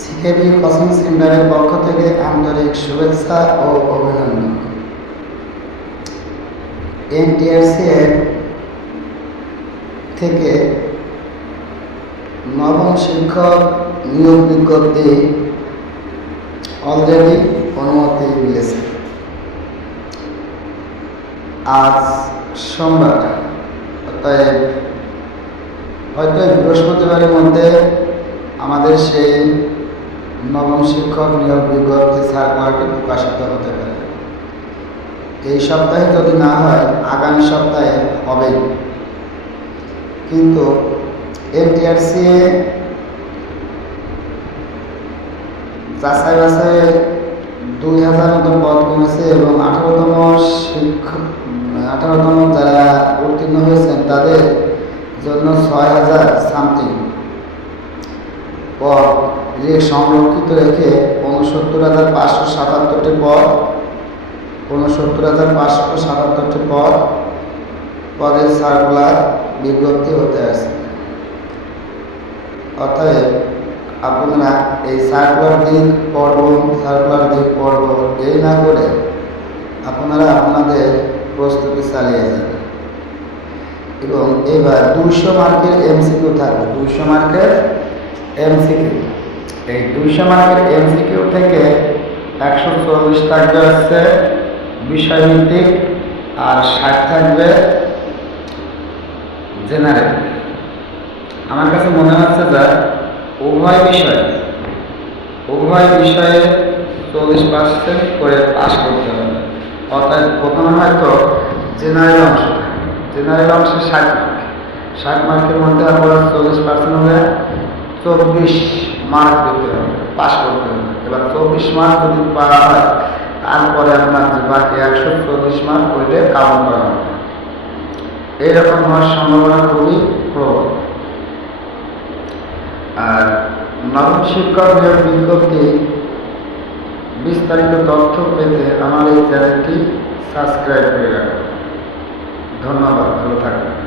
CKB coaching সেন্টারের পক্ষ থেকে আন্তরিক শুভেচ্ছা ও অভিনন্দন। এনটিআরসি এর থেকে নবম শিক্ষক নিয়োগ বিজ্ঞপ্তি অলরেডি অনুমতি মিলেছে। আজ সোমবার, অতএব হয়তো বৃহস্পতিবারের মধ্যে আমাদের সেই নবম শিক্ষক নিয়োগ বিজ্ঞপ্তি সার্কুলারটি প্রকাশিত হতে পারে। এই সপ্তাহে যদি না হয় আগামী সপ্তাহে হবেই। কিন্তু এনটিআরসি যাচাই বাছাই 2000 মতো পদ কমেছে এবং 18তম যারা উত্তীর্ণ হয়েছেন তাদের জন্য 6000 সামথিং পদ সংরক্ষিত রেখে 69,577টি পদ 69,577টি পদের সার্কুলার বিজ্ঞপ্তি হতে আসে। অতএব আপনারা এই সার্কুলার দিক পর্ব এই না করে আপনারা আপনাদের প্রস্তুতি চালিয়ে যান। এবং এবার 200 মার্কের এমসিকিউ থাকবে। 200 মার্কের এমসিকিউ, এই 200 মার্কের এমসিকিউ থেকে 140 থাকবে হচ্ছে বিষয়ভিত্তিক আর 60 থাকবে জেনারেল। আমার কাছে মনে হচ্ছে যে উভয় বিষয়ে 40% করে পাস করতে হবে। অর্থাৎ প্রথমে হয়তো জেনারেল অংশে 60 মার্কের মধ্যে আপনারা 40% হবে 24 মার্ক দিতে হবে, পাস করতে হবে। এবার 24 মার্ক যদি পাওয়া হয় তারপরে আপনার যে বাকি 140 মার্ক ওইটা কাউন্ট করা হবে। এইরকম হওয়ার সম্ভাবনা খুবই প্রবল। আর নবম শিক্ষক নিয়োগ বিজ্ঞপ্তি বিস্তারিত তথ্য পেতে আমার এই চ্যানেলটি সাবস্ক্রাইব করে রাখুন। ধন্যবাদ, ভালো থাকবেন।